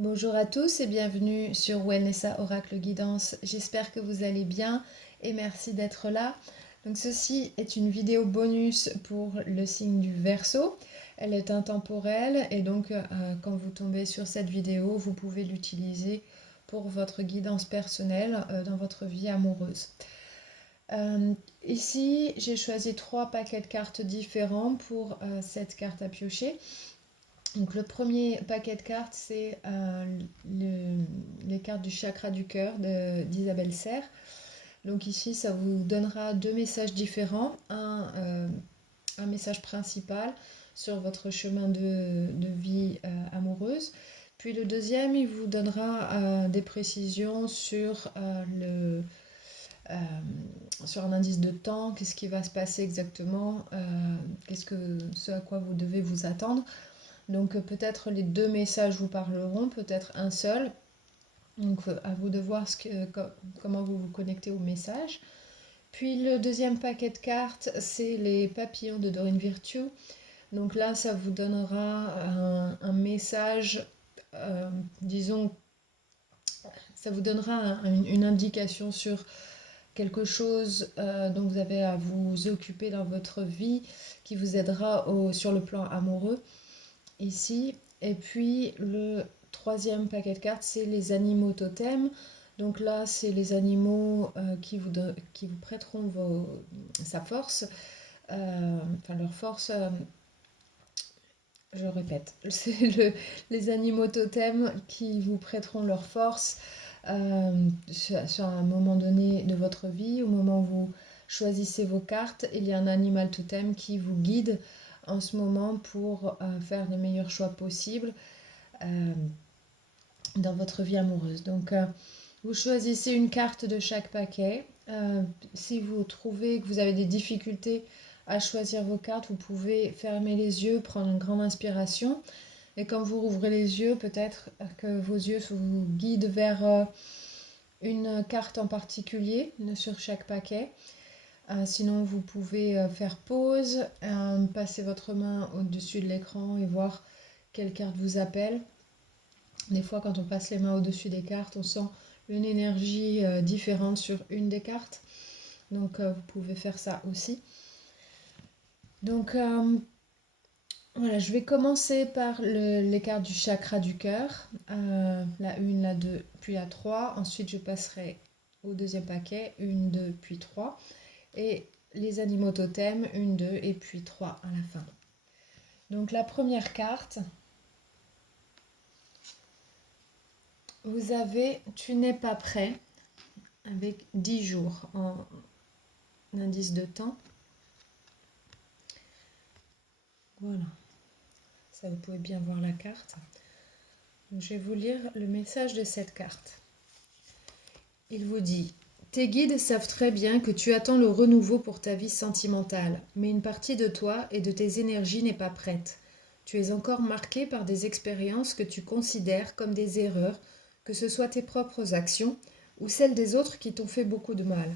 Bonjour à tous et bienvenue sur Wellnessa Oracle Guidance. J'espère que vous allez bien et merci d'être là. Donc ceci est une vidéo bonus pour le signe du Verseau. Elle est intemporelle et donc quand vous tombez sur cette vidéo, vous pouvez l'utiliser pour votre guidance personnelle dans votre vie amoureuse. Ici, j'ai choisi 3 paquets de cartes différents pour cette carte à piocher. Donc le premier paquet de cartes, c'est les cartes du chakra du cœur d'Isabelle Serre. Donc ici, ça vous donnera 2 messages différents. Un message principal sur votre chemin de vie amoureuse. Puis le deuxième, il vous donnera des précisions euh, sur un indice de temps, qu'est-ce qui va se passer exactement, ce à quoi vous devez vous attendre. Donc peut-être les 2 messages vous parleront, peut-être un seul. Donc à vous de voir comment vous vous connectez au message. Puis le deuxième paquet de cartes, c'est les papillons de Dorine Virtue. Donc là, ça vous donnera un message, disons, ça vous donnera une indication sur quelque chose dont vous avez à vous occuper dans votre vie, qui vous aidera sur le plan amoureux. Ici. Et puis le troisième paquet de cartes, c'est les animaux totems. Donc là, c'est les animaux qui vous prêteront sa force, enfin leur force, je répète, c'est les animaux totems qui vous prêteront leur force sur un moment donné de votre vie, au moment où vous choisissez vos cartes. Il y a un animal totem qui vous guide en ce moment pour faire les meilleurs choix possibles euh, dans votre vie amoureuse. Donc, vous choisissez une carte de chaque paquet. Si vous trouvez que vous avez des difficultés à choisir vos cartes, vous pouvez fermer les yeux, prendre une grande inspiration. Et quand vous rouvrez les yeux, peut-être que vos yeux vous guident vers une carte en particulier sur chaque paquet. Sinon, vous pouvez faire pause, passer votre main au-dessus de l'écran et voir quelle carte vous appelle. Des fois, quand on passe les mains au-dessus des cartes, on sent une énergie différente sur une des cartes. Donc, vous pouvez faire ça aussi. Donc, voilà, je vais commencer par les cartes du chakra du cœur. La 1, la 2, puis la 3. Ensuite, je passerai au deuxième paquet. 1, 2, puis 3. Et les animaux totems, 1, 2 et puis 3 à la fin. Donc, la première carte, vous avez « Tu n'es pas prêt » avec 10 jours en indice de temps. Voilà, ça vous pouvez bien voir la carte. Donc, je vais vous lire le message de cette carte. Il vous dit « Tes guides savent très bien que tu attends le renouveau pour ta vie sentimentale, mais une partie de toi et de tes énergies n'est pas prête. Tu es encore marqué par des expériences que tu considères comme des erreurs, que ce soit tes propres actions ou celles des autres qui t'ont fait beaucoup de mal.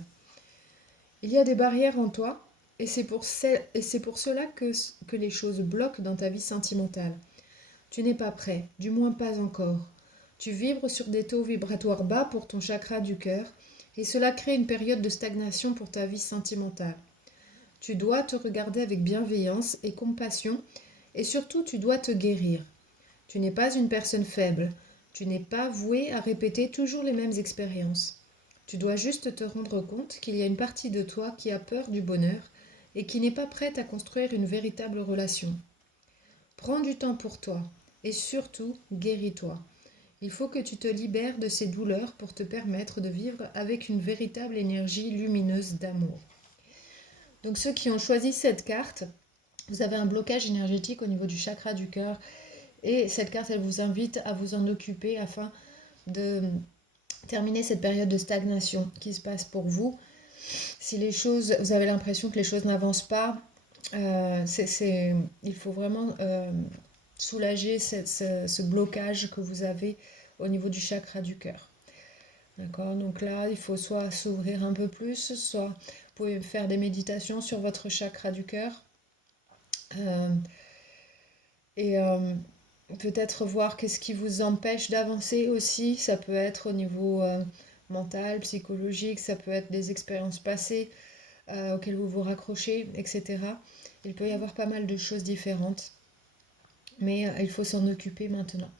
Il y a des barrières en toi, et c'est pour cela que les choses bloquent dans ta vie sentimentale. Tu n'es pas prêt, du moins pas encore. Tu vibres sur des taux vibratoires bas pour ton chakra du cœur, et cela crée une période de stagnation pour ta vie sentimentale. Tu dois te regarder avec bienveillance et compassion, et surtout tu dois te guérir. Tu n'es pas une personne faible, tu n'es pas voué à répéter toujours les mêmes expériences. Tu dois juste te rendre compte qu'il y a une partie de toi qui a peur du bonheur et qui n'est pas prête à construire une véritable relation. Prends du temps pour toi et surtout guéris-toi. Il faut que tu te libères de ces douleurs pour te permettre de vivre avec une véritable énergie lumineuse d'amour. Donc ceux qui ont choisi cette carte, vous avez un blocage énergétique au niveau du chakra du cœur et cette carte, elle vous invite à vous en occuper afin de terminer cette période de stagnation qui se passe pour vous. Si vous avez l'impression que les choses n'avancent pas, il faut vraiment soulager ce blocage que vous avez au niveau du chakra du cœur. D'accord? Donc là, il faut soit s'ouvrir un peu plus, soit vous pouvez faire des méditations sur votre chakra du cœur. Et peut-être voir qu'est-ce qui vous empêche d'avancer aussi. Ça peut être au niveau mental, psychologique, ça peut être des expériences passées auxquelles vous vous raccrochez, etc. Il peut y avoir pas mal de choses différentes, mais il faut s'en occuper maintenant.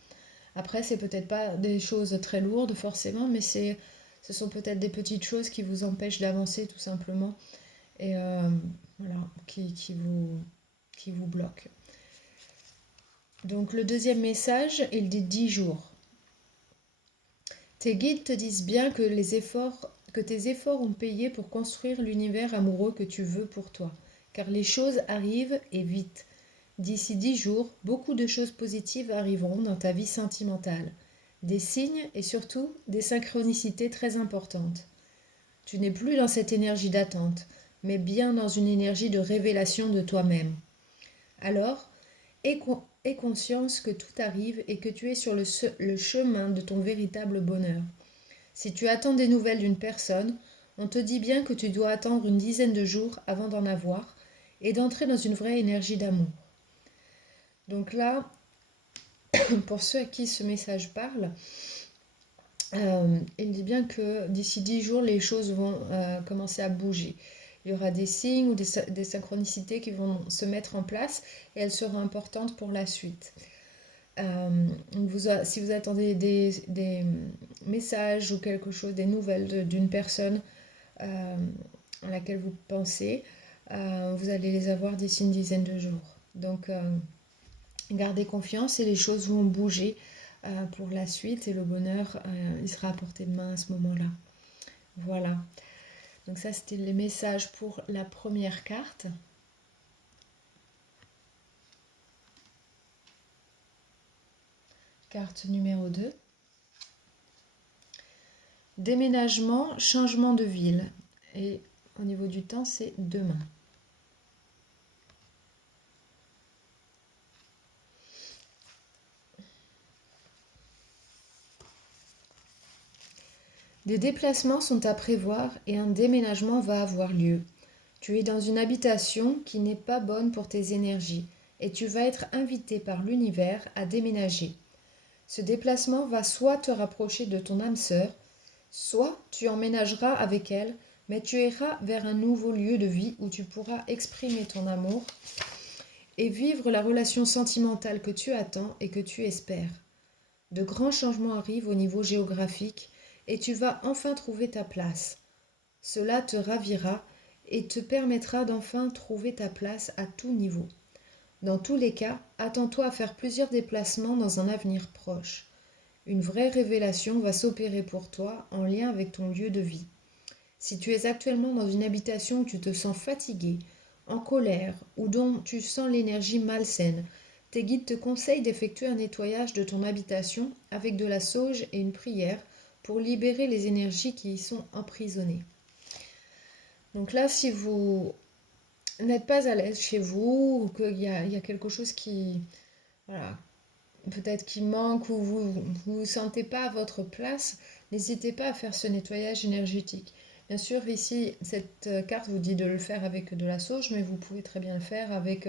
Après, c'est peut-être pas des choses très lourdes forcément, mais ce sont peut-être des petites choses qui vous empêchent d'avancer tout simplement et voilà, qui vous bloquent. Donc le deuxième message, il dit 10 jours. Tes guides te disent bien que tes efforts ont payé pour construire l'univers amoureux que tu veux pour toi, car les choses arrivent et vite. D'ici 10 jours, beaucoup de choses positives arriveront dans ta vie sentimentale. Des signes et surtout des synchronicités très importantes. Tu n'es plus dans cette énergie d'attente, mais bien dans une énergie de révélation de toi-même. Alors, aie conscience que tout arrive et que tu es sur le chemin de ton véritable bonheur. Si tu attends des nouvelles d'une personne, on te dit bien que tu dois attendre une dizaine de jours avant d'en avoir et d'entrer dans une vraie énergie d'amour. Donc là, pour ceux à qui ce message parle, il dit bien que d'ici 10 jours, les choses vont commencer à bouger. Il y aura des signes ou des synchronicités qui vont se mettre en place et elles seront importantes pour la suite. Si vous attendez des messages ou quelque chose, des nouvelles d'une personne à laquelle vous pensez, vous allez les avoir d'ici une dizaine de jours. Donc, gardez confiance et les choses vont bouger pour la suite et le bonheur, il sera à portée de main à ce moment-là. Voilà. Donc ça, c'était les messages pour la première carte. Carte numéro 2. Déménagement, changement de ville. Et au niveau du temps, c'est demain. Des déplacements sont à prévoir et un déménagement va avoir lieu. Tu es dans une habitation qui n'est pas bonne pour tes énergies et tu vas être invité par l'univers à déménager. Ce déplacement va soit te rapprocher de ton âme sœur, soit tu emménageras avec elle, mais tu iras vers un nouveau lieu de vie où tu pourras exprimer ton amour et vivre la relation sentimentale que tu attends et que tu espères. De grands changements arrivent au niveau géographique et tu vas enfin trouver ta place. Cela te ravira et te permettra d'enfin trouver ta place à tout niveau. Dans tous les cas, attends-toi à faire plusieurs déplacements dans un avenir proche. Une vraie révélation va s'opérer pour toi en lien avec ton lieu de vie. Si tu es actuellement dans une habitation où tu te sens fatigué, en colère ou dont tu sens l'énergie malsaine, tes guides te conseillent d'effectuer un nettoyage de ton habitation avec de la sauge et une prière pour libérer les énergies qui y sont emprisonnées. Donc là, si vous n'êtes pas à l'aise chez vous ou qu'il y a quelque chose qui, voilà, peut-être qui manque ou vous ne sentez pas à votre place, n'hésitez pas à faire ce nettoyage énergétique. Bien sûr, ici, cette carte vous dit de le faire avec de la sauge, mais vous pouvez très bien le faire avec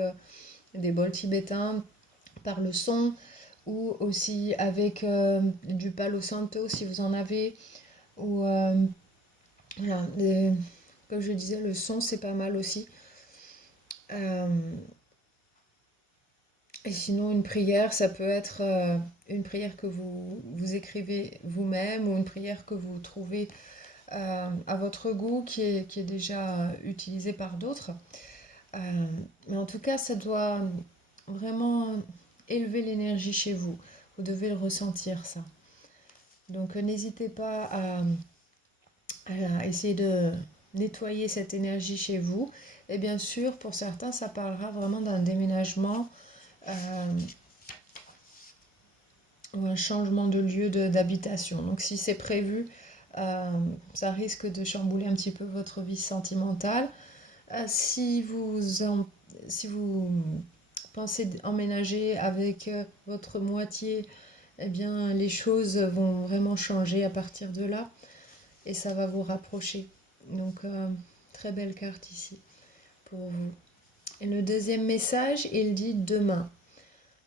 des bols tibétains par le son ou aussi avec du palo santo si vous en avez. Ou, voilà, comme je disais, le son, c'est pas mal aussi. Euh, Et sinon, une prière, ça peut être une prière que vous écrivez vous-même ou une prière que vous trouvez à votre goût qui est déjà utilisée par d'autres. Mais en tout cas, ça doit vraiment élever l'énergie chez vous. Vous devez le ressentir, ça. Donc, n'hésitez pas à essayer de nettoyer cette énergie chez vous. Et bien sûr, pour certains, ça parlera vraiment d'un déménagement ou un changement de lieu d'habitation. Donc si c'est prévu, ça risque de chambouler un petit peu votre vie sentimentale. Si vous pensez emménager avec votre moitié, eh bien les choses vont vraiment changer à partir de là et ça va vous rapprocher. Donc très belle carte ici pour vous. Et le deuxième message, il dit demain.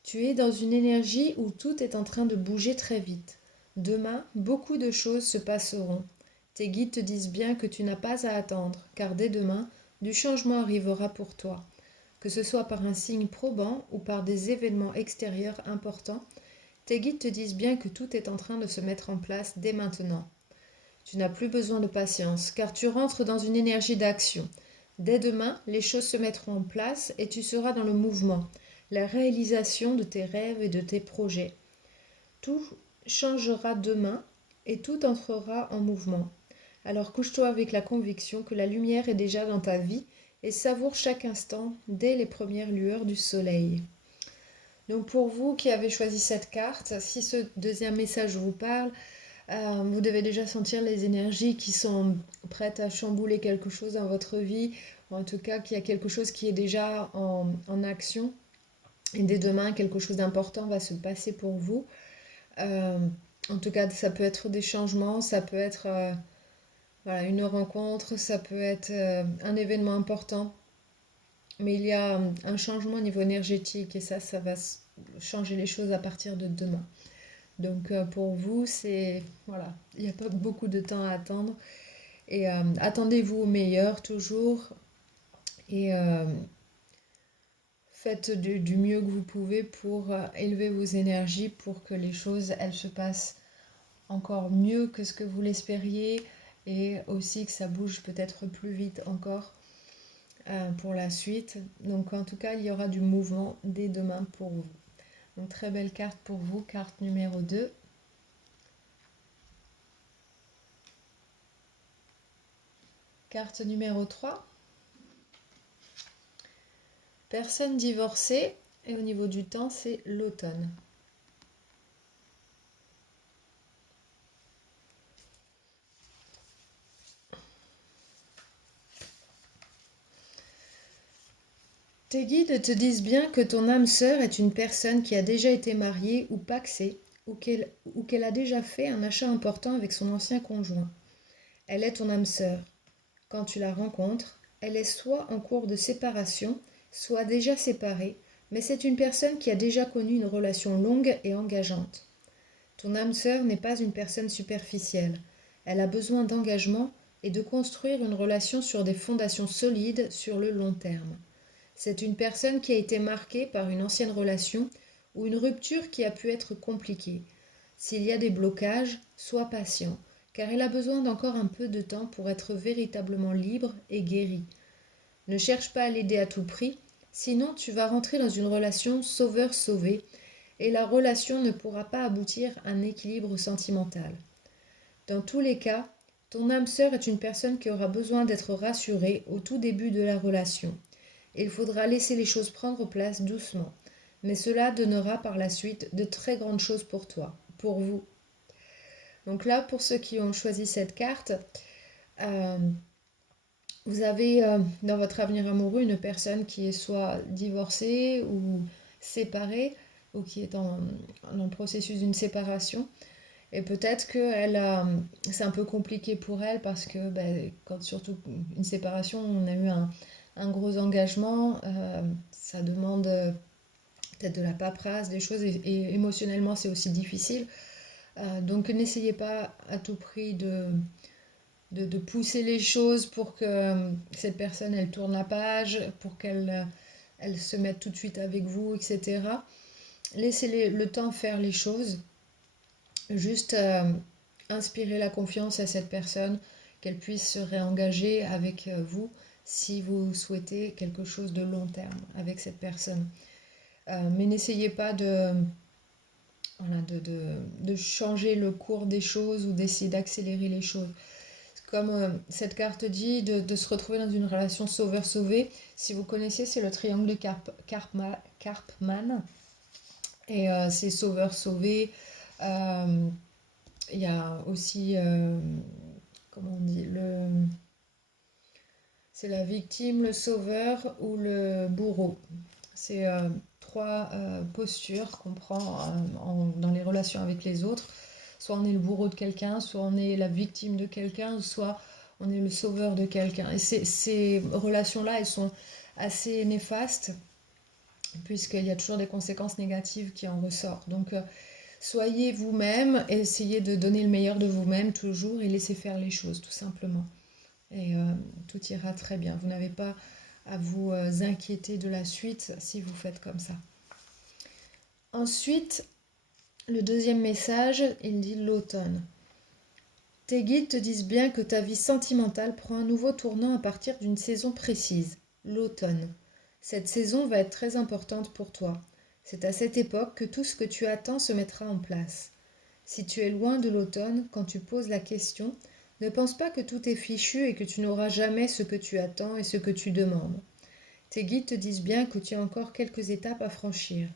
Tu es dans une énergie où tout est en train de bouger très vite. Demain, beaucoup de choses se passeront. Tes guides te disent bien que tu n'as pas à attendre, car dès demain, du changement arrivera pour toi. Que ce soit par un signe probant ou par des événements extérieurs importants, tes guides te disent bien que tout est en train de se mettre en place dès maintenant. Tu n'as plus besoin de patience, car tu rentres dans une énergie d'action. Dès demain, les choses se mettront en place et tu seras dans le mouvement, la réalisation de tes rêves et de tes projets. Tout changera demain et tout entrera en mouvement. Alors couche-toi avec la conviction que la lumière est déjà dans ta vie et savoure chaque instant dès les premières lueurs du soleil. Donc pour vous qui avez choisi cette carte, si ce deuxième message vous parle, vous devez déjà sentir les énergies qui sont prêtes à chambouler quelque chose dans votre vie, ou en tout cas qu'il y a quelque chose qui est déjà en action. Et dès demain, quelque chose d'important va se passer pour vous. Euh, En tout cas, ça peut être des changements, ça peut être voilà, une rencontre, ça peut être un événement important. Mais il y a un changement au niveau énergétique et ça va changer les choses à partir de demain. Donc pour vous, c'est voilà, il n'y a pas beaucoup de temps à attendre et attendez-vous au meilleur toujours et faites du mieux que vous pouvez pour élever vos énergies pour que les choses elles se passent encore mieux que ce que vous l'espériez et aussi que ça bouge peut-être plus vite encore pour la suite. Donc en tout cas, il y aura du mouvement dès demain pour vous. Donc très belle carte pour vous, carte numéro 2. Carte numéro 3. Personne divorcée. Et au niveau du temps, c'est l'automne. Tes guides te disent bien que ton âme sœur est une personne qui a déjà été mariée ou pacsée, ou qu'elle a déjà fait un achat important avec son ancien conjoint. Elle est ton âme sœur. Quand tu la rencontres, elle est soit en cours de séparation, soit déjà séparée, mais c'est une personne qui a déjà connu une relation longue et engageante. Ton âme sœur n'est pas une personne superficielle. Elle a besoin d'engagement et de construire une relation sur des fondations solides sur le long terme. C'est une personne qui a été marquée par une ancienne relation ou une rupture qui a pu être compliquée. S'il y a des blocages, sois patient, car elle a besoin d'encore un peu de temps pour être véritablement libre et guérie. Ne cherche pas à l'aider à tout prix, sinon tu vas rentrer dans une relation sauveur-sauvé et la relation ne pourra pas aboutir à un équilibre sentimental. Dans tous les cas, ton âme sœur est une personne qui aura besoin d'être rassurée au tout début de la relation. Il faudra laisser les choses prendre place doucement, mais cela donnera par la suite de très grandes choses pour toi, pour vous. Donc là, pour ceux qui ont choisi cette carte, euh, vous avez dans votre avenir amoureux une personne qui est soit divorcée ou séparée, ou qui est en processus d'une séparation. Et peut-être que c'est un peu compliqué pour elle parce que quand surtout une séparation, on a eu un gros engagement, ça demande peut-être de la paperasse, des choses, et émotionnellement c'est aussi difficile. Donc n'essayez pas à tout prix de pousser les choses pour que cette personne elle tourne la page, pour qu'elle se mette tout de suite avec vous, etc. Laissez le temps faire les choses. Juste inspirer la confiance à cette personne, qu'elle puisse se réengager avec vous si vous souhaitez quelque chose de long terme avec cette personne. Mais n'essayez pas voilà, de changer le cours des choses ou d'essayer d'accélérer les choses. Comme cette carte dit, de se retrouver dans une relation sauveur-sauvé. Si vous connaissez, c'est le triangle de Karpman. Et c'est sauveur-sauvé. Il y a aussi, comment on dit, c'est la victime, le sauveur ou le bourreau. C'est trois postures qu'on prend dans les relations avec les autres. Soit on est le bourreau de quelqu'un, soit on est la victime de quelqu'un, soit on est le sauveur de quelqu'un. Et ces relations-là, elles sont assez néfastes. puisqu'il y a toujours des conséquences négatives qui en ressortent. Donc, soyez vous-même, essayez de donner le meilleur de vous-même toujours et laissez faire les choses, tout simplement. Et tout ira très bien. Vous n'avez pas à vous inquiéter de la suite si vous faites comme ça. Ensuite, le deuxième message, il dit l'automne. Tes guides te disent bien que ta vie sentimentale prend un nouveau tournant à partir d'une saison précise, l'automne. Cette saison va être très importante pour toi. C'est à cette époque que tout ce que tu attends se mettra en place. Si tu es loin de l'automne, quand tu poses la question, ne pense pas que tout est fichu et que tu n'auras jamais ce que tu attends et ce que tu demandes. Tes guides te disent bien que tu as encore quelques étapes à franchir.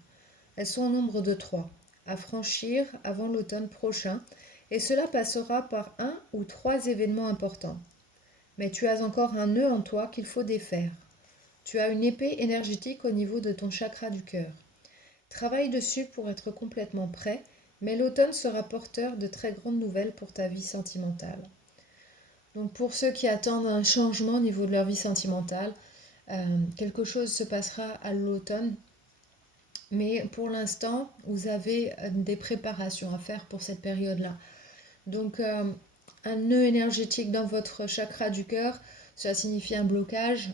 Elles sont au nombre de 3, à franchir avant l'automne prochain, et cela passera par 1 ou 3 événements importants. Mais tu as encore un nœud en toi qu'il faut défaire. Tu as une épée énergétique au niveau de ton chakra du cœur. Travaille dessus pour être complètement prêt, mais l'automne sera porteur de très grandes nouvelles pour ta vie sentimentale. Donc pour ceux qui attendent un changement au niveau de leur vie sentimentale, quelque chose se passera à l'automne, mais pour l'instant, vous avez des préparations à faire pour cette période-là. Donc un nœud énergétique dans votre chakra du cœur, ça signifie un blocage,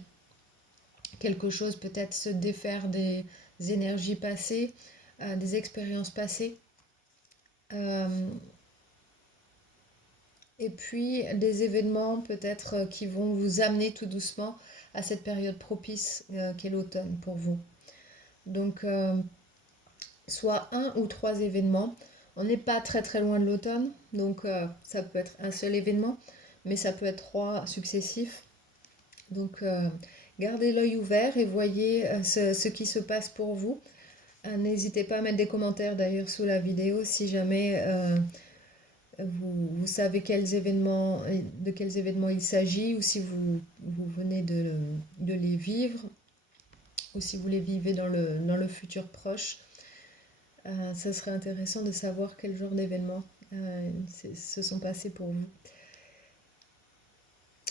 quelque chose peut-être se défaire des énergies passées, des expériences passées. Et puis des événements peut-être qui vont vous amener tout doucement à cette période propice qu'est l'automne pour vous. Donc soit 1 ou 3 événements. On n'est pas très très loin de l'automne, donc ça peut être un seul événement, mais ça peut être 3 successifs. Donc gardez l'œil ouvert et voyez ce qui se passe pour vous. N'hésitez pas à mettre des commentaires d'ailleurs sous la vidéo si jamais vous savez de quels événements il s'agit, ou si vous venez de les vivre, ou si vous les vivez dans le futur proche. Ça serait intéressant de savoir quel genre d'événements se sont passés pour vous.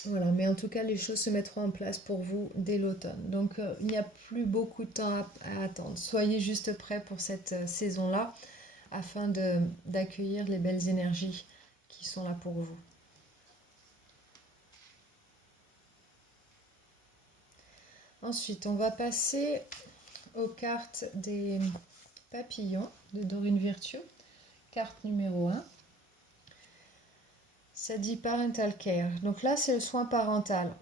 Voilà, mais en tout cas, les choses se mettront en place pour vous dès l'automne. Donc, il n'y a plus beaucoup de temps à attendre. Soyez juste prêts pour cette saison-là, afin d'accueillir les belles énergies qui sont là pour vous. Ensuite, on va passer aux cartes des papillons de Dorine Virtue. Carte numéro 1. Ça dit parental care. Donc là, c'est le soin parental.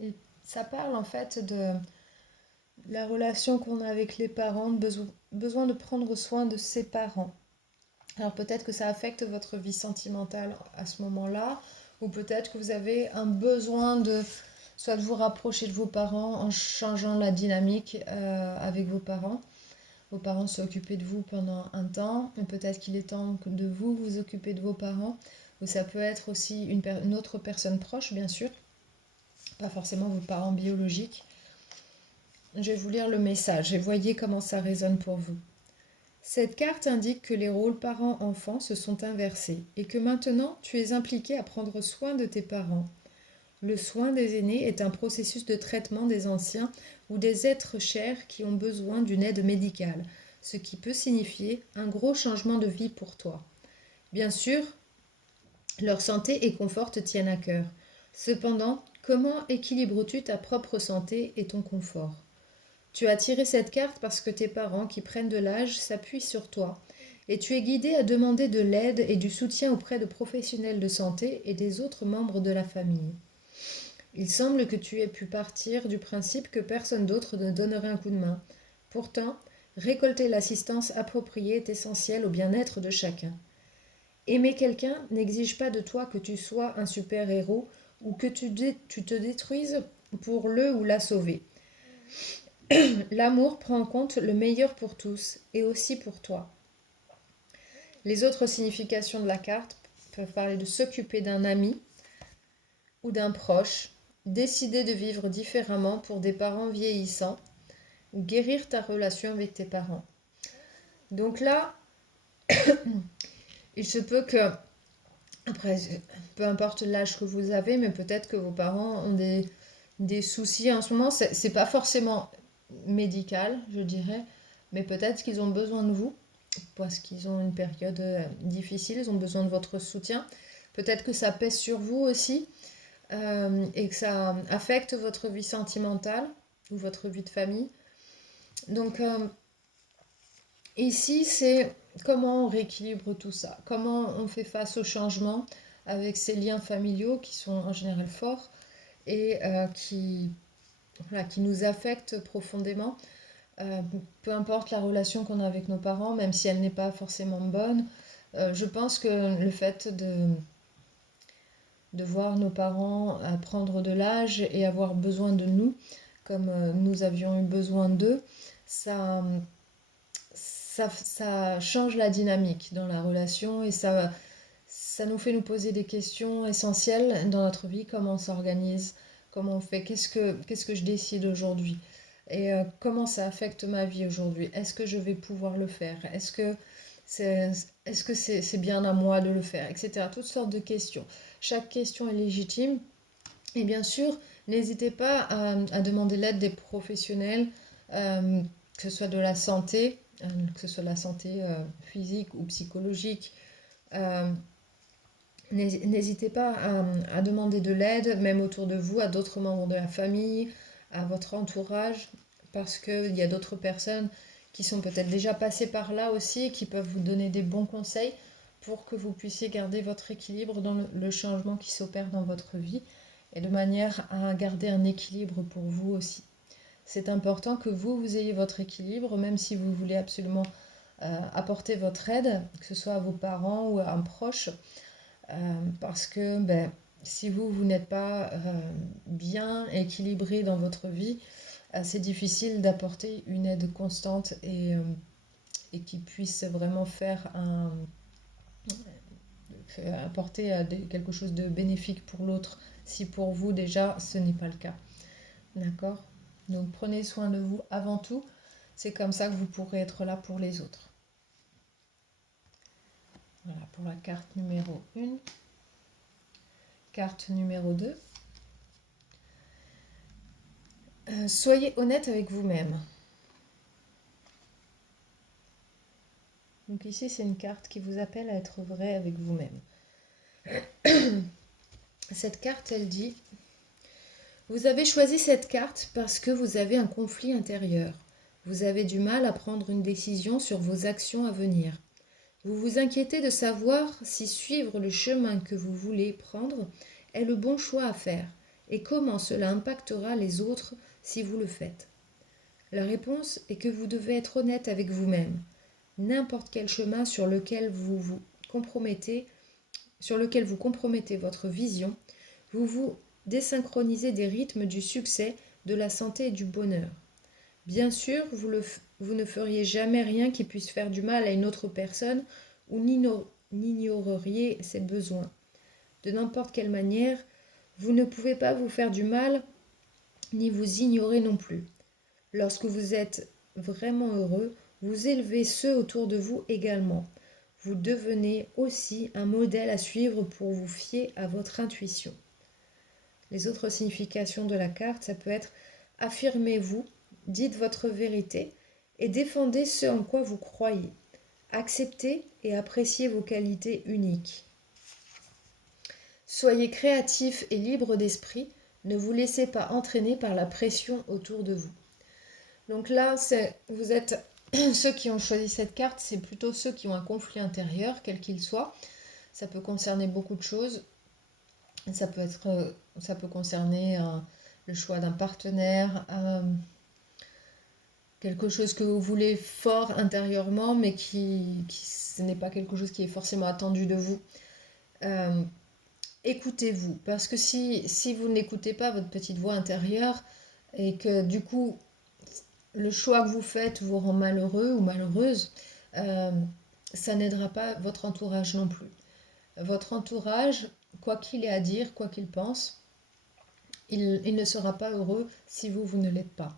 Et ça parle en fait de la relation qu'on a avec les parents, besoin de prendre soin de ses parents. Alors peut-être que ça affecte votre vie sentimentale à ce moment-là, ou peut-être que vous avez un besoin soit de vous rapprocher de vos parents en changeant la dynamique avec vos parents. Vos parents s'occupaient de vous pendant un temps, mais peut-être qu'il est temps de vous occuper de vos parents. Ou ça peut être aussi une autre personne proche, bien sûr, pas forcément vos parents biologiques. Je vais vous lire le message et voyez comment ça résonne pour vous. Cette carte indique que les rôles parents-enfants se sont inversés et que maintenant tu es impliqué à prendre soin de tes parents. Le soin des aînés est un processus de traitement des anciens ou des êtres chers qui ont besoin d'une aide médicale, ce qui peut signifier un gros changement de vie pour toi. Bien sûr, leur santé et confort te tiennent à cœur. Cependant, comment équilibres-tu ta propre santé et ton confort ? Tu as tiré cette carte parce que tes parents qui prennent de l'âge s'appuient sur toi et tu es guidé à demander de l'aide et du soutien auprès de professionnels de santé et des autres membres de la famille. Il semble que tu aies pu partir du principe que personne d'autre ne donnerait un coup de main. Pourtant, récolter l'assistance appropriée est essentiel au bien-être de chacun. Aimer quelqu'un n'exige pas de toi que tu sois un super-héros ou que tu te détruises pour le ou la sauver. L'amour prend en compte le meilleur pour tous et aussi pour toi. Les autres significations de la carte peuvent parler de s'occuper d'un ami ou d'un proche, décider de vivre différemment pour des parents vieillissants, ou guérir ta relation avec tes parents. Donc là, il se peut que, après, peu importe l'âge que vous avez, mais peut-être que vos parents ont des soucis en ce moment. C'est pas forcément médicale, je dirais, mais peut-être qu'ils ont besoin de vous parce qu'ils ont une période difficile, ils ont besoin de votre soutien. Peut-être que ça pèse sur vous aussi et que ça affecte votre vie sentimentale ou votre vie de famille. Donc ici, c'est comment on rééquilibre tout ça, comment on fait face au changement avec ces liens familiaux qui sont en général forts et voilà, qui nous affectent profondément. Peu importe la relation qu'on a avec nos parents, même si elle n'est pas forcément bonne, je pense que le fait de voir nos parents prendre de l'âge et avoir besoin de nous, comme nous avions eu besoin d'eux, ça, ça change la dynamique dans la relation et ça nous fait nous poser des questions essentielles dans notre vie, comment on s'organise, comment on fait, qu'est-ce que je décide aujourd'hui et comment ça affecte ma vie aujourd'hui. Est-ce que je vais pouvoir le faire? C'est, est-ce que c'est bien à moi de le faire, etc. Toutes sortes de questions. Chaque question est légitime et bien sûr, n'hésitez pas à demander l'aide des professionnels, que ce soit de la santé, que ce soit de la santé physique ou psychologique. Euh, N'hésitez pas à demander de l'aide, même autour de vous, à d'autres membres de la famille, à votre entourage, parce qu'il y a d'autres personnes qui sont peut-être déjà passées par là aussi, et qui peuvent vous donner des bons conseils pour que vous puissiez garder votre équilibre dans le changement qui s'opère dans votre vie, et de manière à garder un équilibre pour vous aussi. C'est important que vous ayez votre équilibre, même si vous voulez absolument apporter votre aide, que ce soit à vos parents ou à un proche. Parce que ben, si vous n'êtes pas bien équilibré dans votre vie, c'est difficile d'apporter une aide constante et qui puisse vraiment apporter quelque chose de bénéfique pour l'autre, si pour vous déjà ce n'est pas le cas. D'accord? Donc prenez soin de vous avant tout, c'est comme ça que vous pourrez être là pour les autres. Voilà pour la carte numéro 1. Carte numéro 2. Soyez honnête avec vous-même. Donc ici, c'est une carte qui vous appelle à être vrai avec vous-même. Cette carte, elle dit, vous avez choisi cette carte parce que vous avez un conflit intérieur. Vous avez du mal à prendre une décision sur vos actions à venir. Vous vous inquiétez de savoir si suivre le chemin que vous voulez prendre est le bon choix à faire et comment cela impactera les autres si vous le faites. La réponse est que vous devez être honnête avec vous-même. N'importe quel chemin sur lequel vous compromettez votre vision, vous vous désynchronisez des rythmes du succès, de la santé et du bonheur. Bien sûr, vous ne feriez jamais rien qui puisse faire du mal à une autre personne ou n'ignoreriez ses besoins. De n'importe quelle manière, vous ne pouvez pas vous faire du mal ni vous ignorer non plus. Lorsque vous êtes vraiment heureux, vous élevez ceux autour de vous également. Vous devenez aussi un modèle à suivre pour vous fier à votre intuition. Les autres significations de la carte, ça peut être affirmez-vous, dites votre vérité et défendez ce en quoi vous croyez. Acceptez et appréciez vos qualités uniques. Soyez créatif et libre d'esprit, ne vous laissez pas entraîner par la pression autour de vous. Donc là, vous êtes ceux qui ont choisi cette carte, c'est plutôt ceux qui ont un conflit intérieur, quel qu'il soit. Ça peut concerner beaucoup de choses. Ça peut concerner le choix d'un partenaire, quelque chose que vous voulez fort intérieurement, mais ce n'est pas quelque chose qui est forcément attendu de vous. Écoutez-vous, parce que si vous n'écoutez pas votre petite voix intérieure et que du coup le choix que vous faites vous rend malheureux ou malheureuse, ça n'aidera pas votre entourage non plus. Votre entourage, quoi qu'il ait à dire, quoi qu'il pense, il ne sera pas heureux si vous ne l'êtes pas.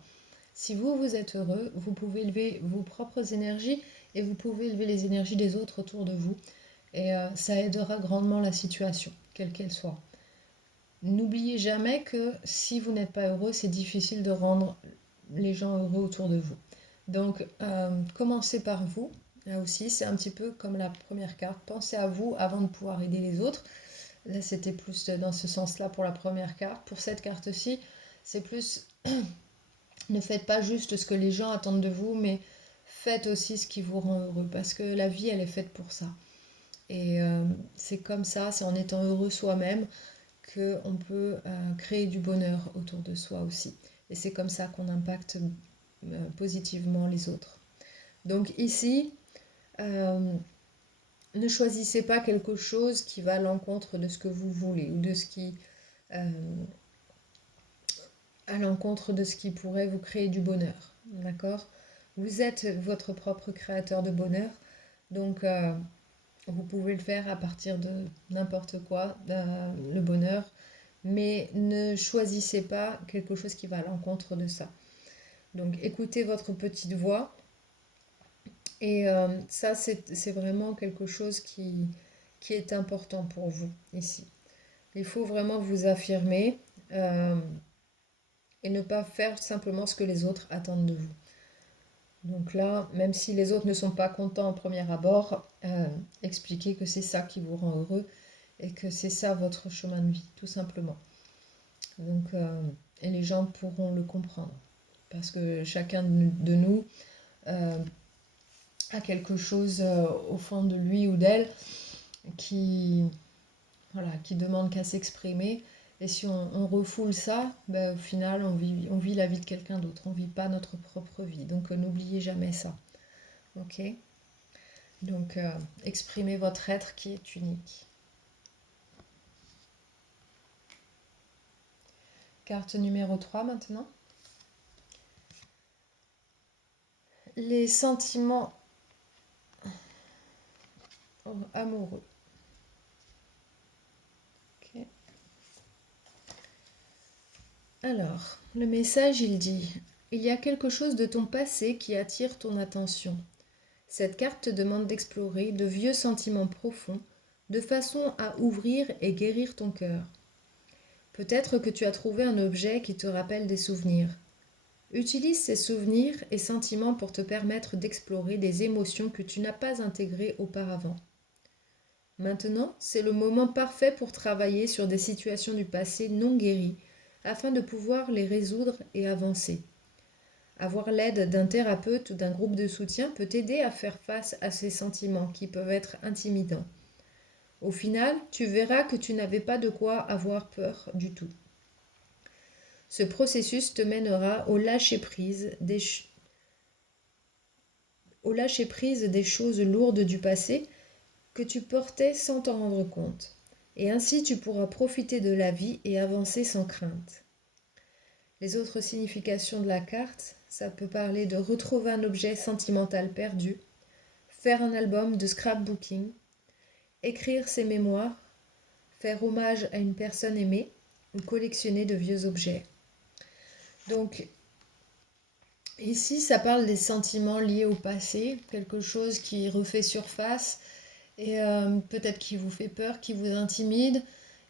Si vous êtes heureux, vous pouvez élever vos propres énergies et vous pouvez élever les énergies des autres autour de vous. Et ça aidera grandement la situation, quelle qu'elle soit. N'oubliez jamais que si vous n'êtes pas heureux, c'est difficile de rendre les gens heureux autour de vous. Donc, commencez par vous. Là aussi, c'est un petit peu comme la première carte. Pensez à vous avant de pouvoir aider les autres. Là, c'était plus dans ce sens-là pour la première carte. Pour cette carte-ci, c'est plus ne faites pas juste ce que les gens attendent de vous, mais faites aussi ce qui vous rend heureux. Parce que la vie, elle est faite pour ça. Et c'est comme ça, c'est en étant heureux soi-même qu'on peut créer du bonheur autour de soi aussi. Et c'est comme ça qu'on impacte positivement les autres. Donc ici, ne choisissez pas quelque chose qui va à l'encontre de ce que vous voulez ou de ce qui à l'encontre de ce qui pourrait vous créer du bonheur. D'accord? Vous êtes votre propre créateur de bonheur, donc vous pouvez le faire à partir de n'importe quoi, le bonheur, mais ne choisissez pas quelque chose qui va à l'encontre de ça. Donc écoutez votre petite voix, et ça c'est vraiment quelque chose qui est important pour vous ici. Il faut vraiment vous affirmer et ne pas faire simplement ce que les autres attendent de vous. Donc là, même si les autres ne sont pas contents au premier abord, expliquez que c'est ça qui vous rend heureux et que c'est ça votre chemin de vie, tout simplement. Donc, et les gens pourront le comprendre. Parce que chacun de nous a quelque chose au fond de lui ou d'elle qui, voilà, qui demande qu'à s'exprimer. Et si on refoule ça, ben, au final, on vit la vie de quelqu'un d'autre. On ne vit pas notre propre vie. Donc, n'oubliez jamais ça. Ok? Donc, exprimez votre être qui est unique. Carte numéro 3 maintenant. Les sentiments amoureux. Okay. Alors, le message, il dit: il y a quelque chose de ton passé qui attire ton attention. Cette carte te demande d'explorer de vieux sentiments profonds, de façon à ouvrir et guérir ton cœur. Peut-être que tu as trouvé un objet qui te rappelle des souvenirs. Utilise ces souvenirs et sentiments pour te permettre d'explorer des émotions que tu n'as pas intégrées auparavant. Maintenant, c'est le moment parfait pour travailler sur des situations du passé non guéries, afin de pouvoir les résoudre et avancer. Avoir l'aide d'un thérapeute ou d'un groupe de soutien peut t'aider à faire face à ces sentiments qui peuvent être intimidants. Au final, tu verras que tu n'avais pas de quoi avoir peur du tout. Ce processus te mènera au lâcher-prise des choses lourdes du passé que tu portais sans t'en rendre compte. Et ainsi tu pourras profiter de la vie et avancer sans crainte. Les autres significations de la carte, ça peut parler de retrouver un objet sentimental perdu, faire un album de scrapbooking, écrire ses mémoires, faire hommage à une personne aimée ou collectionner de vieux objets. Donc ici, ça parle des sentiments liés au passé, quelque chose qui refait surface et peut-être qui vous fait peur, qui vous intimide.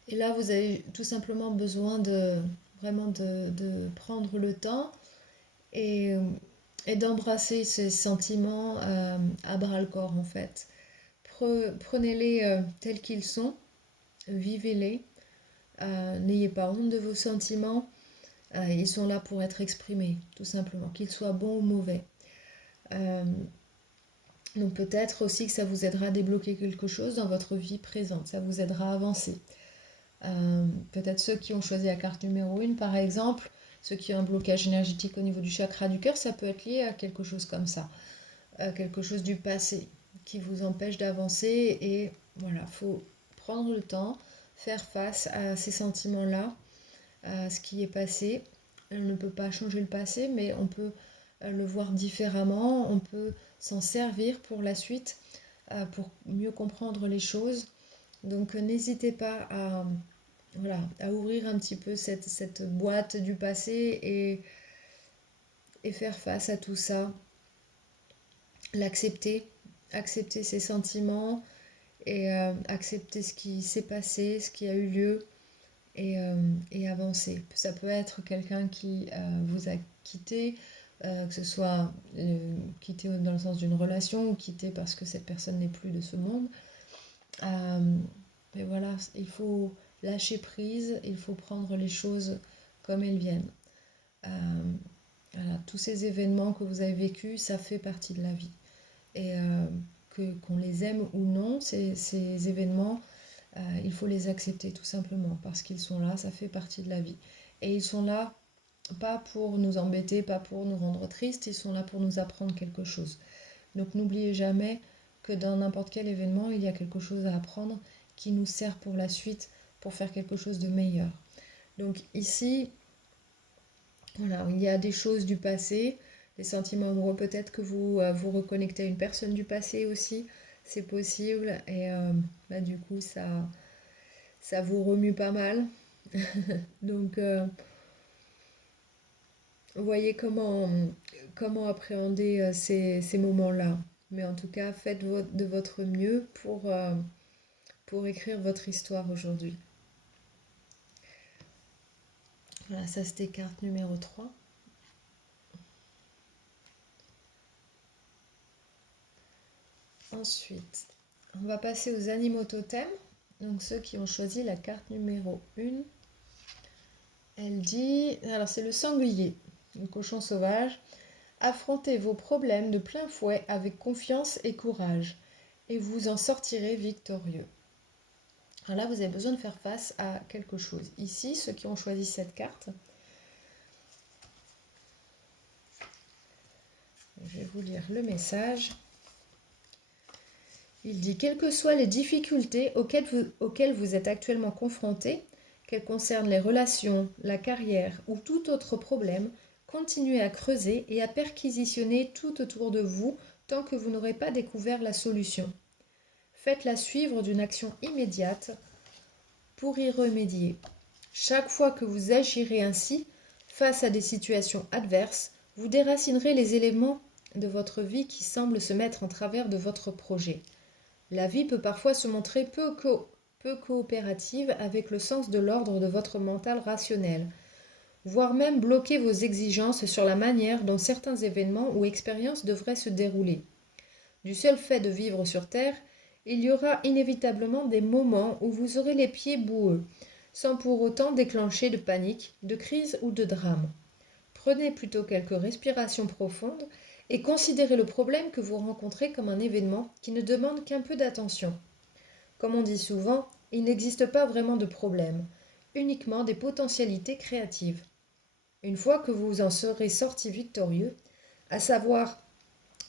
Et là, vous avez tout simplement besoin de vraiment de prendre le temps et, et d'embrasser ces sentiments à bras-le-corps en fait. Prenez-les tels qu'ils sont, vivez-les, n'ayez pas honte de vos sentiments, ils sont là pour être exprimés, tout simplement, qu'ils soient bons ou mauvais. Donc peut-être aussi que ça vous aidera à débloquer quelque chose dans votre vie présente, ça vous aidera à avancer. Peut-être ceux qui ont choisi la carte numéro 1 par exemple, ceux qui ont un blocage énergétique au niveau du chakra du cœur, ça peut être lié à quelque chose comme ça, quelque chose du passé qui vous empêche d'avancer. Et voilà, il faut prendre le temps, faire face à ces sentiments-là, à ce qui est passé. On ne peut pas changer le passé, mais on peut le voir différemment, on peut s'en servir pour la suite, pour mieux comprendre les choses. Donc n'hésitez pas à ouvrir un petit peu cette boîte du passé et faire face à tout ça, l'accepter, accepter ses sentiments et accepter ce qui s'est passé, ce qui a eu lieu, et avancer. Ça peut être quelqu'un qui vous a quitté, que ce soit quitté dans le sens d'une relation ou quitté parce que cette personne n'est plus de ce monde. Mais voilà, il faut lâcher prise, il faut prendre les choses comme elles viennent. Voilà, tous ces événements que vous avez vécus, ça fait partie de la vie. Et qu'on les aime ou non, ces événements, il faut les accepter tout simplement parce qu'ils sont là, ça fait partie de la vie. Et ils sont là pas pour nous embêter, pas pour nous rendre tristes, ils sont là pour nous apprendre quelque chose. Donc n'oubliez jamais que dans n'importe quel événement, il y a quelque chose à apprendre qui nous sert pour la suite, pour faire quelque chose de meilleur. Donc ici, voilà, il y a des choses du passé, des sentiments amoureux, peut-être que vous vous reconnectez à une personne du passé aussi, c'est possible, et du coup ça vous remue pas mal. Donc voyez comment appréhender ces moments-là. Mais en tout cas, faites de votre mieux pour écrire votre histoire aujourd'hui. Voilà, ça c'était carte numéro 3. Ensuite, on va passer aux animaux totems. Donc ceux qui ont choisi la carte numéro 1. Elle dit, alors c'est le sanglier, le cochon sauvage. Affrontez vos problèmes de plein fouet avec confiance et courage, et vous en sortirez victorieux. Alors là, vous avez besoin de faire face à quelque chose. Ici, ceux qui ont choisi cette carte, je vais vous lire le message. Il dit, quelles que soient les difficultés auxquelles vous êtes actuellement confrontés, qu'elles concernent les relations, la carrière ou tout autre problème, continuez à creuser et à perquisitionner tout autour de vous tant que vous n'aurez pas découvert la solution. Faites-la suivre d'une action immédiate pour y remédier. Chaque fois que vous agirez ainsi, face à des situations adverses, vous déracinerez les éléments de votre vie qui semblent se mettre en travers de votre projet. La vie peut parfois se montrer peu coopérative avec le sens de l'ordre de votre mental rationnel, voire même bloquer vos exigences sur la manière dont certains événements ou expériences devraient se dérouler. Du seul fait de vivre sur Terre, il y aura inévitablement des moments où vous aurez les pieds boueux, sans pour autant déclencher de panique, de crise ou de drame. Prenez plutôt quelques respirations profondes et considérez le problème que vous rencontrez comme un événement qui ne demande qu'un peu d'attention. Comme on dit souvent, il n'existe pas vraiment de problème, uniquement des potentialités créatives. Une fois que vous en serez sorti victorieux, à savoir,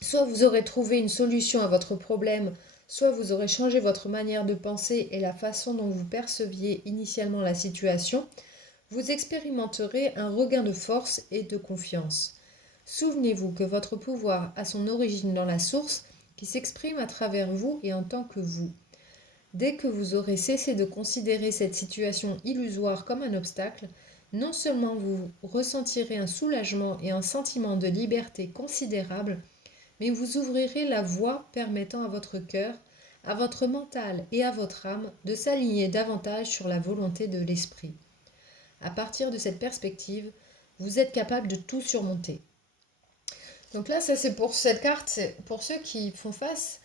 soit vous aurez trouvé une solution à votre problème, soit vous aurez changé votre manière de penser et la façon dont vous perceviez initialement la situation, vous expérimenterez un regain de force et de confiance. Souvenez-vous que votre pouvoir a son origine dans la source qui s'exprime à travers vous et en tant que vous. Dès que vous aurez cessé de considérer cette situation illusoire comme un obstacle, non seulement vous ressentirez un soulagement et un sentiment de liberté considérable, mais vous ouvrirez la voie permettant à votre cœur, à votre mental et à votre âme de s'aligner davantage sur la volonté de l'esprit. À partir de cette perspective, vous êtes capable de tout surmonter. Donc là, ça c'est pour cette carte, c'est pour ceux qui font face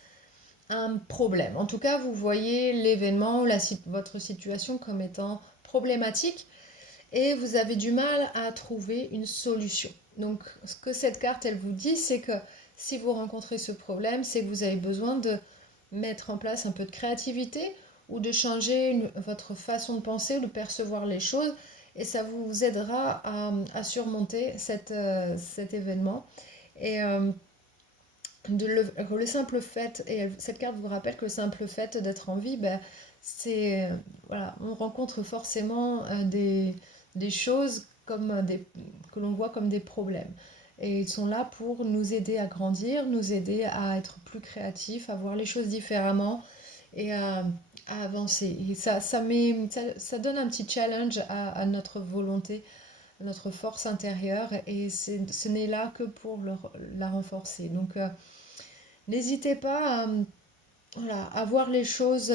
à un problème. En tout cas, vous voyez l'événement ou votre situation comme étant problématique et vous avez du mal à trouver une solution. Donc ce que cette carte, elle vous dit, c'est que si vous rencontrez ce problème, c'est que vous avez besoin de mettre en place un peu de créativité ou de changer votre façon de penser ou de percevoir les choses et ça vous aidera à surmonter cet événement. Et le simple fait, et cette carte vous rappelle que le simple fait d'être en vie, ben, c'est, voilà, on rencontre forcément des choses que l'on voit comme des problèmes. Et ils sont là pour nous aider à grandir, nous aider à être plus créatifs, à voir les choses différemment et à avancer. Et ça donne un petit challenge à notre volonté, à notre force intérieure, et ce n'est là que pour la renforcer. Donc, n'hésitez pas voilà, à voir les choses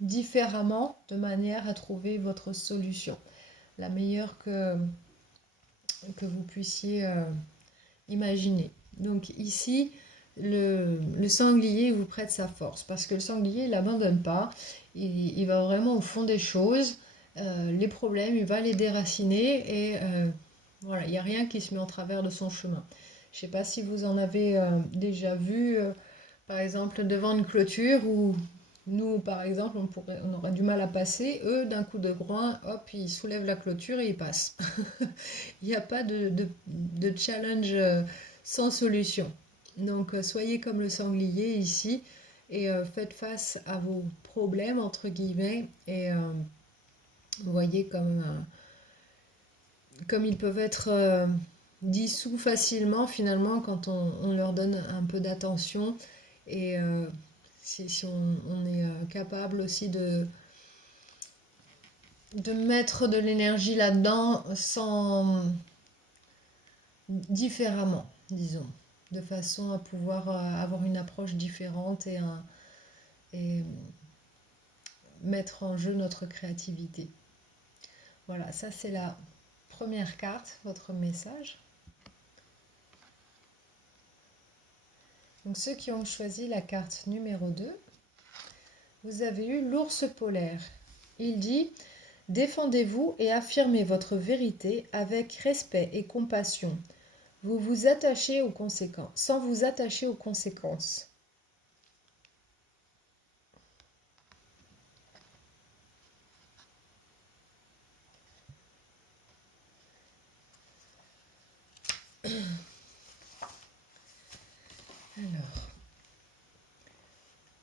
différemment de manière à trouver votre solution, la meilleure que vous puissiez imaginer. Donc ici, le sanglier vous prête sa force parce que le sanglier il n'abandonne pas, il va vraiment au fond des choses, les problèmes, il va les déraciner et voilà, il n'y a rien qui se met en travers de son chemin. Je ne sais pas si vous en avez déjà vu, par exemple, devant une clôture où nous, par exemple, on aurait du mal à passer. Eux, d'un coup de groin, hop, ils soulèvent la clôture et ils passent. Il n'y a pas de challenge sans solution. Donc, soyez comme le sanglier ici et faites face à vos problèmes, entre guillemets, et voyez comme ils peuvent être dissous facilement, finalement, quand on leur donne un peu d'attention et si on est capable aussi de mettre de l'énergie là-dedans sans différemment, disons, de façon à pouvoir avoir une approche différente et mettre en jeu notre créativité. Voilà, ça c'est la première carte, votre message. Donc ceux qui ont choisi la carte numéro 2, vous avez eu l'ours polaire. Il dit « Défendez-vous et affirmez votre vérité avec respect et compassion. Vous vous attachez aux conséquences, sans vous attacher aux conséquences. » Alors,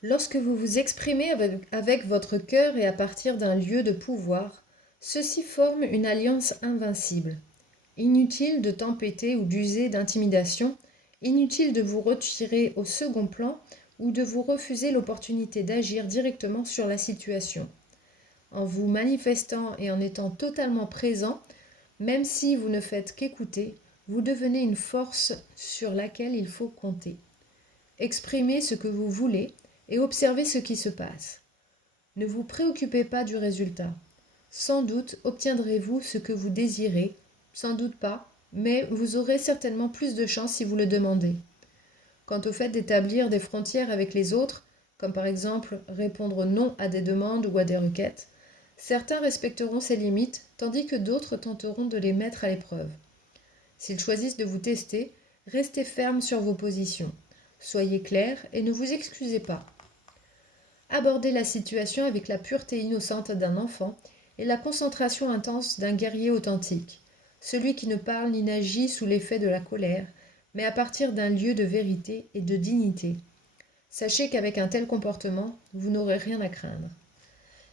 lorsque vous vous exprimez avec votre cœur et à partir d'un lieu de pouvoir, ceux-ci forment une alliance invincible. Inutile de tempêter ou d'user d'intimidation, inutile de vous retirer au second plan ou de vous refuser l'opportunité d'agir directement sur la situation. En vous manifestant et en étant totalement présent, même si vous ne faites qu'écouter, vous devenez une force sur laquelle il faut compter. Exprimez ce que vous voulez et observez ce qui se passe. Ne vous préoccupez pas du résultat. Sans doute obtiendrez-vous ce que vous désirez, sans doute pas, mais vous aurez certainement plus de chance si vous le demandez. Quant au fait d'établir des frontières avec les autres, comme par exemple répondre non à des demandes ou à des requêtes, certains respecteront ces limites, tandis que d'autres tenteront de les mettre à l'épreuve. S'ils choisissent de vous tester, restez ferme sur vos positions. Soyez clair et ne vous excusez pas. Abordez la situation avec la pureté innocente d'un enfant et la concentration intense d'un guerrier authentique, celui qui ne parle ni n'agit sous l'effet de la colère, mais à partir d'un lieu de vérité et de dignité. Sachez qu'avec un tel comportement, vous n'aurez rien à craindre.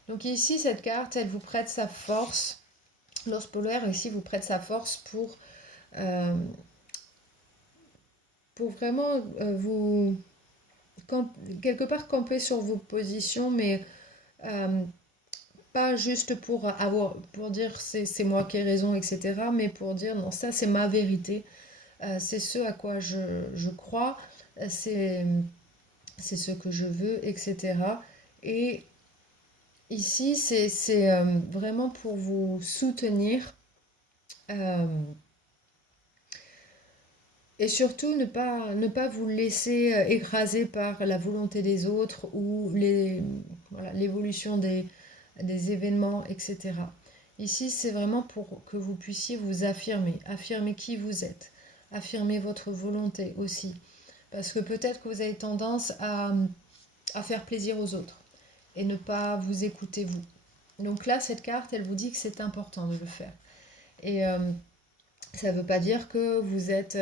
Donc ici, cette carte, elle vous prête sa force. L'ours polaire ici vous prête sa force euh, pour vraiment vous quelque part camper sur vos positions, mais euh, pas juste pour dire c'est moi qui ai raison, etc., mais pour dire non, ça c'est ma vérité, c'est ce à quoi je crois, c'est ce que je veux, etc. Et ici, c'est vraiment pour vous soutenir euh, et surtout ne pas vous laisser écraser par la volonté des autres ou voilà, l'évolution des événements, etc. Ici, c'est vraiment pour que vous puissiez vous affirmer qui vous êtes, affirmer votre volonté aussi. Parce que peut-être que vous avez tendance à faire plaisir aux autres et ne pas vous écouter vous. Donc là, cette carte, elle vous dit que c'est important de le faire. Et ça ne veut pas dire que vous êtes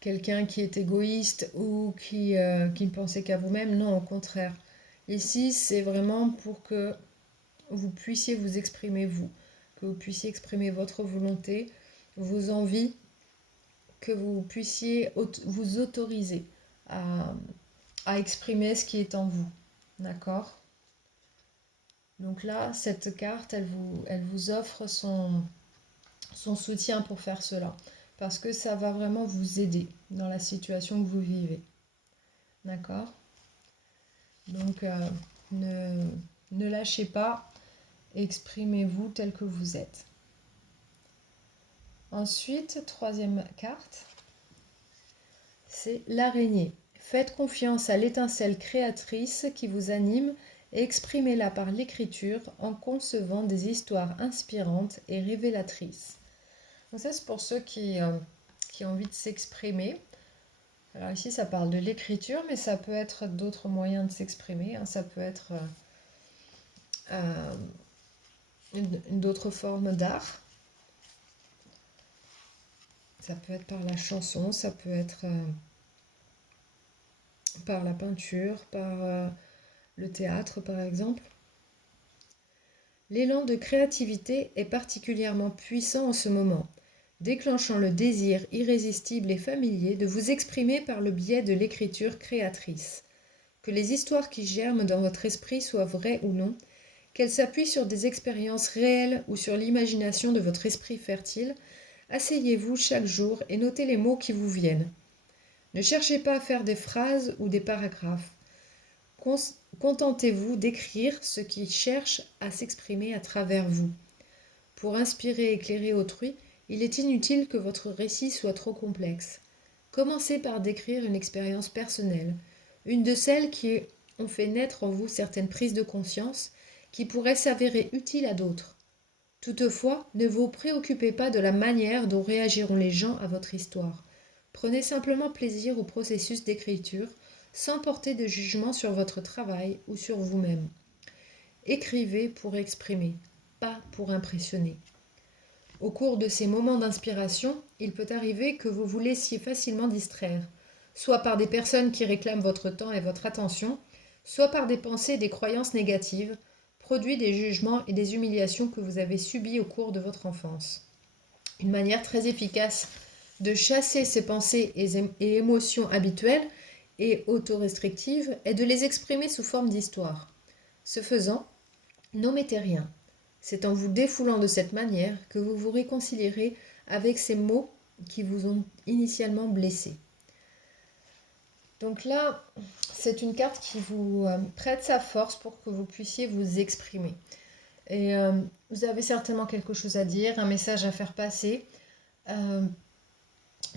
quelqu'un qui est égoïste ou qui ne pensait qu'à vous-même. Non, au contraire. Ici, c'est vraiment pour que vous puissiez vous exprimer vous, que vous puissiez exprimer votre volonté, vos envies, que vous puissiez vous autoriser à, à exprimer ce qui est en vous. D'accord? Donc là, cette carte, elle vous offre son soutien pour faire cela. Parce que ça va vraiment vous aider dans la situation que vous vivez. D'accord? Donc, ne, Ne lâchez pas, exprimez-vous tel que vous êtes. Ensuite, troisième carte, c'est l'araignée. Faites confiance à l'étincelle créatrice qui vous anime et exprimez-la par l'écriture en concevant des histoires inspirantes et révélatrices. Donc ça, c'est pour ceux qui ont envie de s'exprimer. Alors ici, ça parle de l'écriture, mais ça peut être d'autres moyens de s'exprimer, hein. Ça peut être d'autres formes d'art. Ça peut être par la chanson, ça peut être par la peinture, par le théâtre par exemple. L'élan de créativité est particulièrement puissant en ce moment, déclenchant le désir irrésistible et familier de vous exprimer par le biais de l'écriture créatrice. Que les histoires qui germent dans votre esprit soient vraies ou non, qu'elles s'appuient sur des expériences réelles ou sur l'imagination de votre esprit fertile, asseyez-vous chaque jour et notez les mots qui vous viennent. Ne cherchez pas à faire des phrases ou des paragraphes. Contentez-vous d'écrire ce qui cherche à s'exprimer à travers vous. Pour inspirer et éclairer autrui, il est inutile que votre récit soit trop complexe. Commencez par décrire une expérience personnelle, une de celles qui ont fait naître en vous certaines prises de conscience qui pourraient s'avérer utiles à d'autres. Toutefois, ne vous préoccupez pas de la manière dont réagiront les gens à votre histoire. Prenez simplement plaisir au processus d'écriture, sans porter de jugement sur votre travail ou sur vous-même. Écrivez pour exprimer, pas pour impressionner. Au cours de ces moments d'inspiration, il peut arriver que vous vous laissiez facilement distraire, soit par des personnes qui réclament votre temps et votre attention, soit par des pensées et des croyances négatives, produits des jugements et des humiliations que vous avez subis au cours de votre enfance. Une manière très efficace de chasser ces pensées et émotions habituelles et autorestrictives est de les exprimer sous forme d'histoire. Ce faisant, n'omettez rien. C'est en vous défoulant de cette manière que vous vous réconcilierez avec ces mots qui vous ont initialement blessé. Donc là, c'est une carte qui vous prête sa force pour que vous puissiez vous exprimer. Et vous avez certainement quelque chose à dire, un message à faire passer.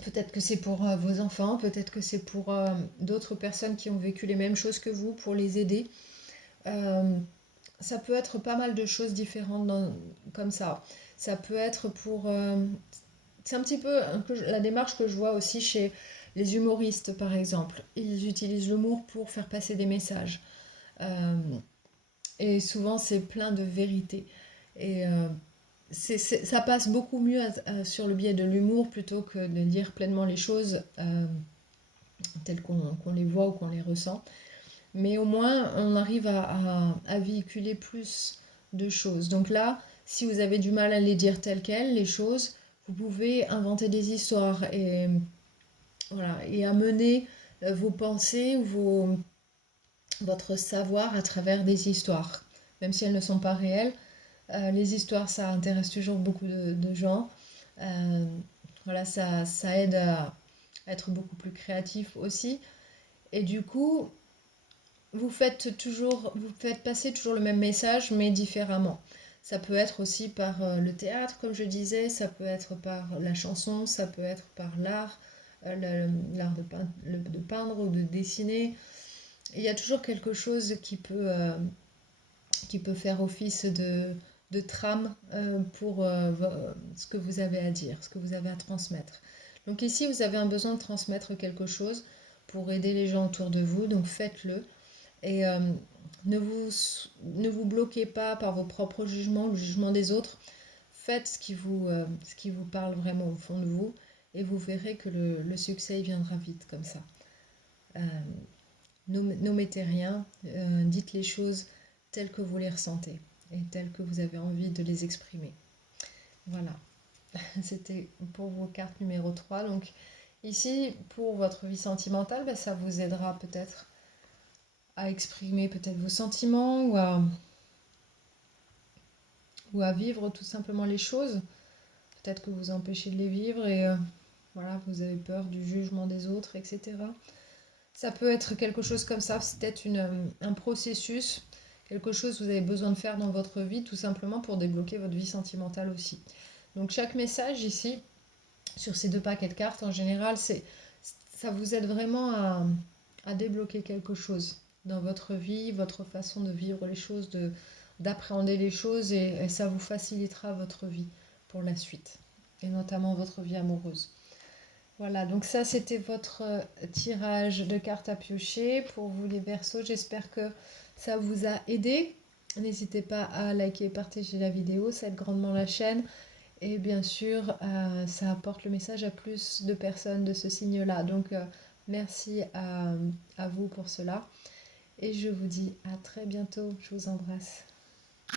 Peut-être que c'est pour vos enfants, peut-être que c'est pour d'autres personnes qui ont vécu les mêmes choses que vous, pour les aider. Ça peut être pas mal de choses différentes comme ça. Ça peut être pour... c'est un petit peu la démarche que je vois aussi chez les humoristes, par exemple. Ils utilisent l'humour pour faire passer des messages. Et souvent, c'est plein de vérité. Et ça passe beaucoup mieux sur le biais de l'humour plutôt que de dire pleinement les choses telles qu'on les voit ou qu'on les ressent. Mais au moins, on arrive à véhiculer plus de choses. Donc là, si vous avez du mal à les dire telles quelles, les choses, vous pouvez inventer des histoires et, voilà, et amener vos pensées ou votre savoir à travers des histoires. Même si elles ne sont pas réelles, les histoires, ça intéresse toujours beaucoup de gens. Voilà, ça aide à être beaucoup plus créatif aussi. Et du coup, vous faites passer toujours le même message, mais différemment. Ça peut être aussi par le théâtre, comme je disais, ça peut être par la chanson, ça peut être par l'art, l'art de peindre ou de dessiner. Il y a toujours quelque chose qui peut faire office de trame pour ce que vous avez à dire, ce que vous avez à transmettre. Donc ici, vous avez un besoin de transmettre quelque chose pour aider les gens autour de vous, donc faites-le. Et ne vous bloquez pas par vos propres jugements, le jugement des autres. Faites ce qui vous parle vraiment au fond de vous et vous verrez que le succès il viendra vite comme ça. N'omettez rien, dites les choses telles que vous les ressentez et telles que vous avez envie de les exprimer. Voilà, c'était pour vos cartes numéro 3. Donc ici, pour votre vie sentimentale, ça vous aidera peut-être à exprimer peut-être vos sentiments ou à vivre tout simplement les choses. Peut-être que vous empêchez de les vivre et voilà, vous avez peur du jugement des autres, etc. Ça peut être quelque chose comme ça, c'est peut-être un processus, quelque chose que vous avez besoin de faire dans votre vie, tout simplement pour débloquer votre vie sentimentale aussi. Donc chaque message ici, sur ces 2 paquets de cartes, en général, ça vous aide vraiment à débloquer quelque chose dans votre vie, votre façon de vivre les choses, d'appréhender les choses, et ça vous facilitera votre vie pour la suite, et notamment votre vie amoureuse. Voilà, donc ça c'était votre tirage de cartes à piocher pour vous les Verseaux. J'espère que ça vous a aidé. N'hésitez pas à liker et partager la vidéo, ça aide grandement la chaîne. Et bien sûr, ça apporte le message à plus de personnes de ce signe-là. Donc merci à vous pour cela. Et je vous dis à très bientôt. Je vous embrasse.